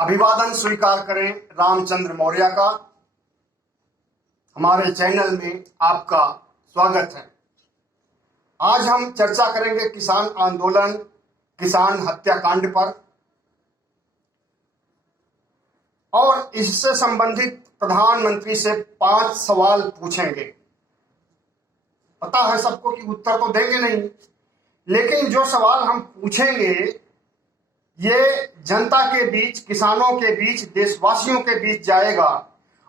अभिवादन स्वीकार करें रामचंद्र मौर्य का। हमारे चैनल में आपका स्वागत है। आज हम चर्चा करेंगे किसान आंदोलन, किसान हत्याकांड पर और इससे संबंधित प्रधानमंत्री से 5 सवाल पूछेंगे। पता है सबको कि उत्तर तो देंगे नहीं, लेकिन जो सवाल हम पूछेंगे ये जनता के बीच, किसानों के बीच, देशवासियों के बीच जाएगा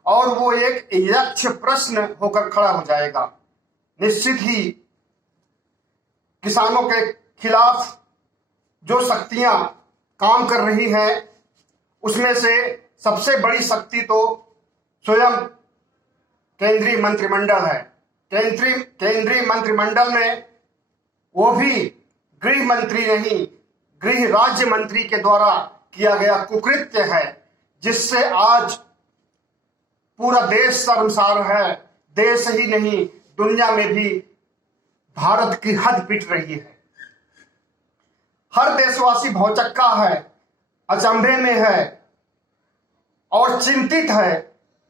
और वो एक यक्ष प्रश्न होकर खड़ा हो जाएगा। निश्चित ही किसानों के खिलाफ जो शक्तियां काम कर रही हैं उसमें से सबसे बड़ी शक्ति तो स्वयं केंद्रीय मंत्रिमंडल है। केंद्रीय मंत्रिमंडल में वो भी गृह मंत्री नहीं, गृह राज्य मंत्री के द्वारा किया गया कुकृत्य है, जिससे आज पूरा देश शर्मसार है। देश ही नहीं, दुनिया में भी भारत की हद पिट रही है। हर देशवासी भौचक्का है, अचंभे में है और चिंतित है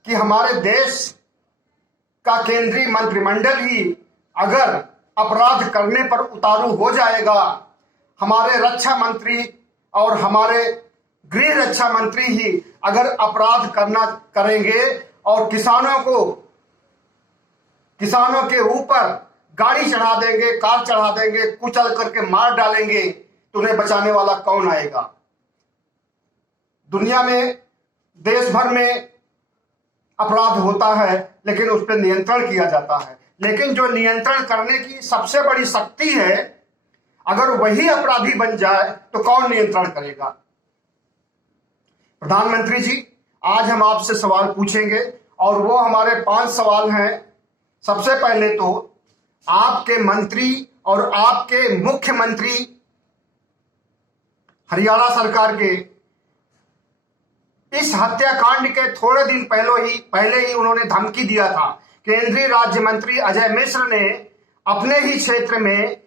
कि हमारे देश का केंद्रीय मंत्रिमंडल ही अगर अपराध करने पर उतारू हो जाएगा, हमारे रक्षा मंत्री और हमारे गृह रक्षा मंत्री ही अगर अपराध करेंगे और किसानों के ऊपर गाड़ी चढ़ा देंगे, कार चढ़ा देंगे, कुचल करके मार डालेंगे, तो उन्हें बचाने वाला कौन आएगा? दुनिया में, देश भर में अपराध होता है, लेकिन उस पर नियंत्रण किया जाता है। लेकिन जो नियंत्रण करने की सबसे बड़ी शक्ति है, अगर वही अपराधी बन जाए तो कौन नियंत्रण करेगा? प्रधानमंत्री जी, आज हम आपसे सवाल पूछेंगे और वो हमारे 5 सवाल हैं। सबसे पहले तो आपके मंत्री और आपके मुख्यमंत्री हरियाणा सरकार के इस हत्याकांड के थोड़े दिन पहले ही उन्होंने धमकी दिया था। केंद्रीय राज्य मंत्री अजय मिश्र ने अपने ही क्षेत्र में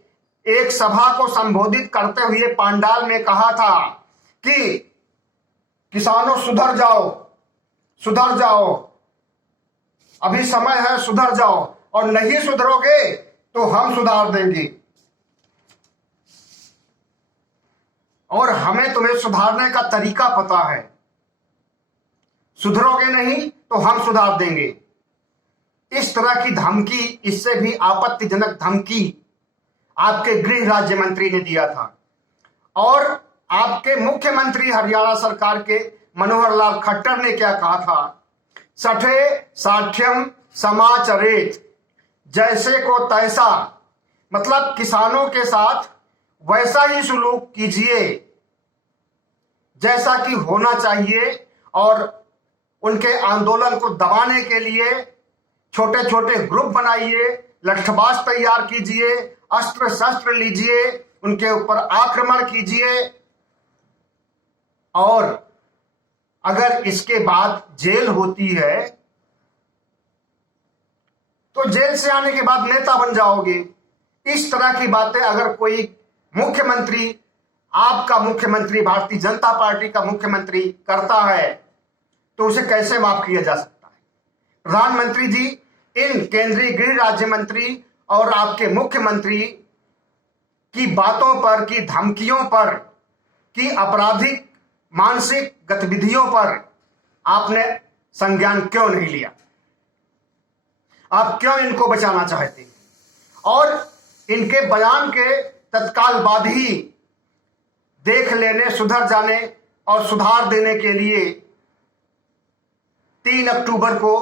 एक सभा को संबोधित करते हुए पंडाल में कहा था कि किसानों सुधर जाओ, सुधर जाओ, अभी समय है, सुधर जाओ, और नहीं सुधरोगे तो हम सुधार देंगे और हमें तुम्हें सुधारने का तरीका पता है। सुधरोगे नहीं तो हम सुधार देंगे। इस तरह की धमकी, इससे भी आपत्तिजनक धमकी आपके गृह राज्य मंत्री ने दिया था। और आपके मुख्यमंत्री हरियाणा सरकार के मनोहर लाल खट्टर ने क्या कहा था? सठे साठ्यम समाचरेत, जैसे को तैसा, मतलब किसानों के साथ वैसा ही सुलूक कीजिए जैसा कि होना चाहिए, और उनके आंदोलन को दबाने के लिए छोटे छोटे ग्रुप बनाइए, लठबाज तैयार कीजिए, अस्त्र शस्त्र लीजिए, उनके ऊपर आक्रमण कीजिए, और अगर इसके बाद जेल होती है तो जेल से आने के बाद नेता बन जाओगे। इस तरह की बातें अगर कोई मुख्यमंत्री, आपका मुख्यमंत्री, भारतीय जनता पार्टी का मुख्यमंत्री करता है तो उसे कैसे माफ किया जा सकता है? प्रधानमंत्री जी, इन केंद्रीय गृह राज्य मंत्री और आपके मुख्यमंत्री की बातों पर, की धमकियों पर, की आपराधिक मानसिक गतिविधियों पर आपने संज्ञान क्यों नहीं लिया? आप क्यों इनको बचाना चाहते हैं? और इनके बयान के तत्काल बाद ही देख लेने, सुधर जाने और सुधार देने के लिए 3 अक्टूबर को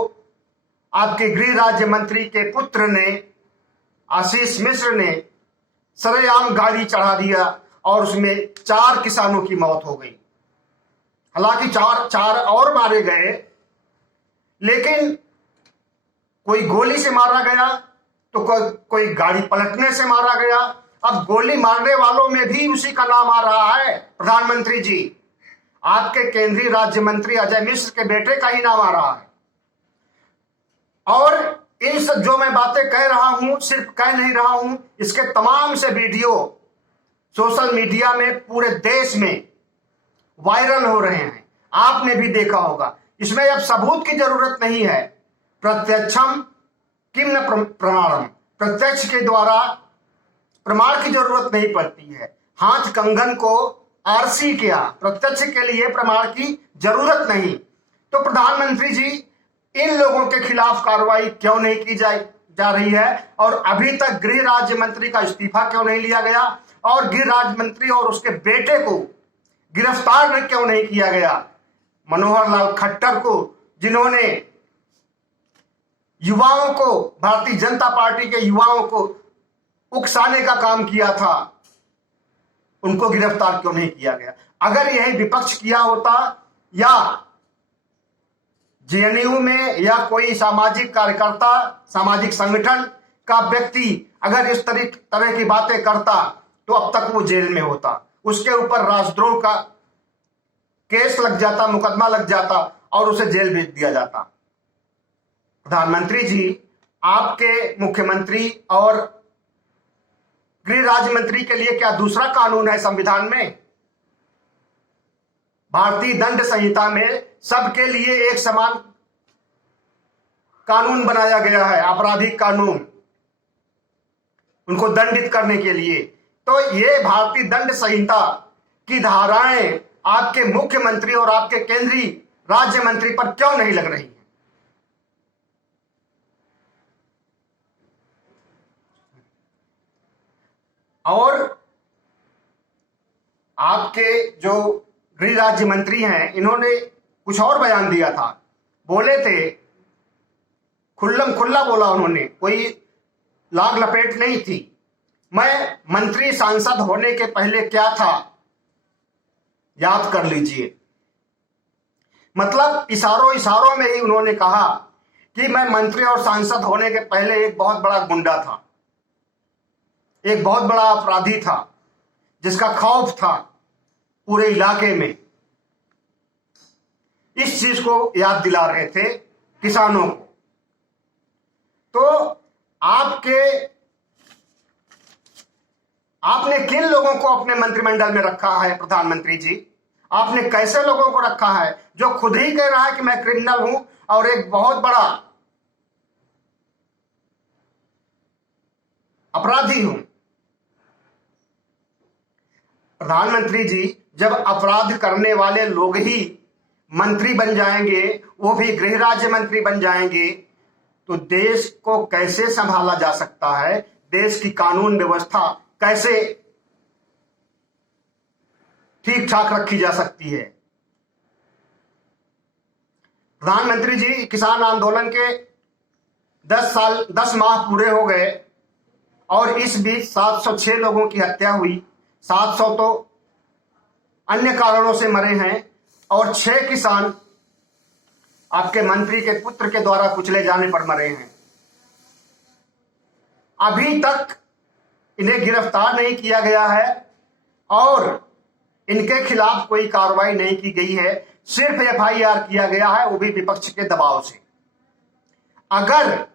आपके गृह राज्य मंत्री के पुत्र ने, आशीष मिश्र ने, सरेआम गाड़ी चढ़ा दिया और उसमें 4 किसानों की मौत हो गई। हालांकि चार और मारे गए, लेकिन कोई गोली से मारा गया तो कोई गाड़ी पलटने से मारा गया। अब गोली मारने वालों में भी उसी का नाम आ रहा है। प्रधानमंत्री जी, आपके केंद्रीय राज्य मंत्री अजय मिश्र के बेटे का ही नाम आ रहा है। और इन सब जो मैं बातें कह रहा हूं, सिर्फ कह नहीं रहा हूं, इसके तमाम से वीडियो सोशल मीडिया में पूरे देश में वायरल हो रहे हैं। आपने भी देखा होगा। इसमें अब सबूत की जरूरत नहीं है। प्रत्यक्षम किम न प्रमाणम, प्रत्यक्ष के द्वारा प्रमाण की जरूरत नहीं पड़ती है। हाथ कंगन को आरसी किया, प्रत्यक्ष के लिए प्रमाण की जरूरत नहीं। तो प्रधानमंत्री जी, इन लोगों के खिलाफ कार्रवाई क्यों नहीं की जा रही है, और अभी तक गृह राज्य मंत्री का इस्तीफा क्यों नहीं लिया गया, और गृह राज्य मंत्री और उसके बेटे को गिरफ्तार क्यों नहीं किया गया? मनोहर लाल खट्टर को, जिन्होंने युवाओं को, भारतीय जनता पार्टी के युवाओं को उकसाने का काम किया था, उनको गिरफ्तार क्यों नहीं किया गया? अगर यही विपक्ष किया होता, या जेएनयू में या कोई सामाजिक कार्यकर्ता, सामाजिक संगठन का व्यक्ति अगर इस तरह की बातें करता, तो अब तक वो जेल में होता, उसके ऊपर राष्ट्रद्रोह का केस लग जाता, मुकदमा लग जाता और उसे जेल भेज दिया जाता। प्रधानमंत्री जी, आपके मुख्यमंत्री और गृह राज्य मंत्री के लिए क्या दूसरा कानून है संविधान में? भारतीय दंड संहिता में सबके लिए एक समान कानून बनाया गया है, आपराधिक कानून, उनको दंडित करने के लिए। तो ये भारतीय दंड संहिता की धाराएं आपके मुख्यमंत्री और आपके केंद्रीय राज्य मंत्री पर क्यों नहीं लग रही है? और आपके जो गृह राज्य मंत्री हैं, इन्होंने कुछ और बयान दिया था, बोले थे, खुल्लम खुल्ला बोला उन्होंने, कोई लाग लपेट नहीं थी। मैं मंत्री सांसद होने के पहले क्या था, याद कर लीजिए। मतलब इशारों में ही उन्होंने कहा कि मैं मंत्री और सांसद होने के पहले एक बहुत बड़ा गुंडा था, एक बहुत बड़ा अपराधी था, जिसका खौफ था पूरे इलाके में। इस चीज को याद दिला रहे थे किसानों को। तो आपने किन लोगों को अपने मंत्रिमंडल में रखा है प्रधानमंत्री जी? आपने कैसे लोगों को रखा है जो खुद ही कह रहा है कि मैं क्रिमिनल हूं और एक बहुत बड़ा अपराधी हूं? प्रधानमंत्री जी, जब अपराध करने वाले लोग ही मंत्री बन जाएंगे, वो भी गृह राज्य मंत्री बन जाएंगे, तो देश को कैसे संभाला जा सकता है? देश की कानून व्यवस्था कैसे ठीक ठाक रखी जा सकती है? प्रधानमंत्री जी, किसान आंदोलन के 10 माह पूरे हो गए और इस बीच 706 लोगों की हत्या हुई। 700 तो अन्य कारणों से मरे हैं और 6 किसान आपके मंत्री के पुत्र के द्वारा कुचले जाने पर मरे हैं। अभी तक इन्हें गिरफ्तार नहीं किया गया है और इनके खिलाफ कोई कार्रवाई नहीं की गई है, सिर्फ एफआईआर किया गया है, वो भी विपक्ष के दबाव से। अगर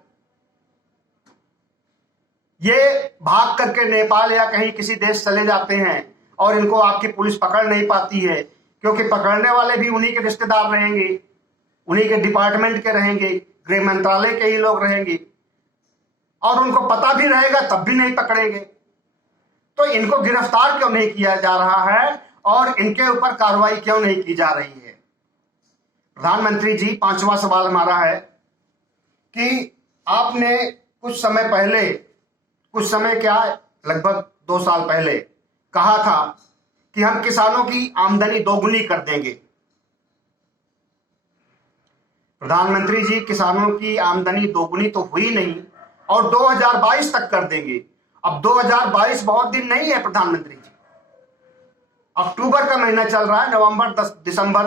ये भाग करके नेपाल या कहीं किसी देश चले जाते हैं और इनको आपकी पुलिस पकड़ नहीं पाती है, क्योंकि पकड़ने वाले भी उन्हीं के रिश्तेदार रहेंगे, उन्हीं के डिपार्टमेंट के रहेंगे, गृह मंत्रालय के ही लोग रहेंगे, और उनको पता भी रहेगा तब भी नहीं पकड़ेंगे। तो इनको गिरफ्तार क्यों नहीं किया जा रहा है और इनके ऊपर कार्रवाई क्यों नहीं की जा रही है? प्रधानमंत्री जी, 5वां सवाल हमारा है कि आपने कुछ समय क्या, लगभग 2 साल पहले कहा था कि हम किसानों की आमदनी दोगुनी कर देंगे। प्रधानमंत्री जी, किसानों की आमदनी दोगुनी तो हुई नहीं और 2022 तक कर देंगे। अब 2022 बहुत दिन नहीं है प्रधानमंत्री जी, अक्टूबर का महीना चल रहा है, नवंबर, दिसंबर,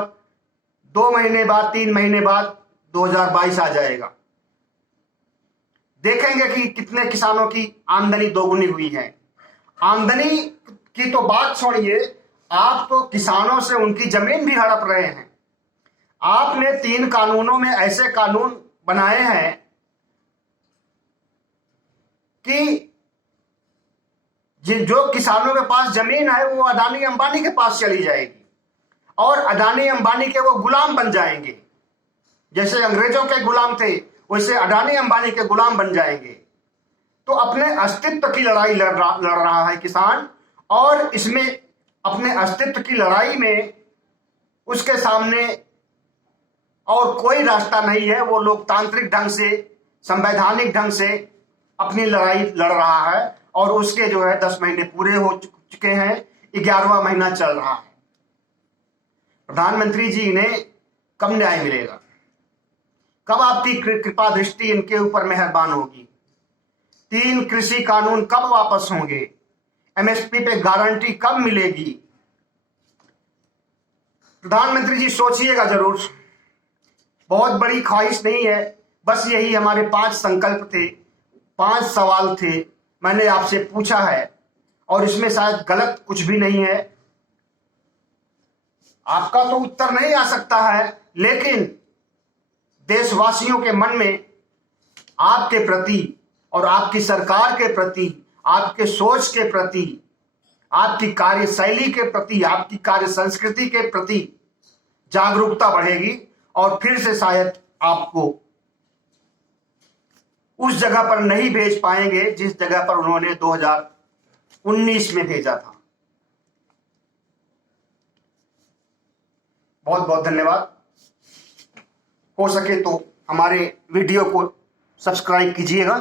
2 महीने बाद, 3 महीने बाद 2022 आ जाएगा। देखेंगे कि कितने किसानों की आमदनी दोगुनी हुई है। आमदनी की तो बात छोड़िए, आप तो किसानों से उनकी जमीन भी हड़प रहे हैं। आपने 3 कानूनों में ऐसे कानून बनाए हैं कि जो किसानों के पास जमीन है वो अडानी अंबानी के पास चली जाएगी और अडानी अंबानी के वो गुलाम बन जाएंगे। जैसे अंग्रेजों के गुलाम थे वैसे अडानी अंबानी के गुलाम बन जाएंगे। तो अपने अस्तित्व की लड़ाई लड़ रहा है किसान, और इसमें अपने अस्तित्व की लड़ाई में उसके सामने और कोई रास्ता नहीं है। वो लोकतांत्रिक ढंग से, संवैधानिक ढंग से अपनी लड़ाई लड़ रहा है, और उसके जो है 10 महीने पूरे हो चुके हैं, 11वां महीना चल रहा है। प्रधानमंत्री जी, इन्हें कब न्याय मिलेगा? कब आपकी कृपा दृष्टि इनके ऊपर मेहरबान होगी? 3 कृषि कानून कब वापस होंगे? एमएसपी पे गारंटी कब मिलेगी? प्रधानमंत्री जी, सोचिएगा जरूर। बहुत बड़ी ख्वाहिश नहीं है, बस यही हमारे 5 संकल्प थे, 5 सवाल थे, मैंने आपसे पूछा है, और इसमें शायद गलत कुछ भी नहीं है। आपका तो उत्तर नहीं आ सकता है, लेकिन देशवासियों के मन में आपके प्रति और आपकी सरकार के प्रति, आपके सोच के प्रति, आपकी कार्यशैली के प्रति, आपकी कार्य संस्कृति के प्रति जागरूकता बढ़ेगी, और फिर से शायद आपको उस जगह पर नहीं भेज पाएंगे जिस जगह पर उन्होंने 2019 में भेजा था। बहुत बहुत धन्यवाद। हो सके तो हमारे वीडियो को सब्सक्राइब कीजिएगा।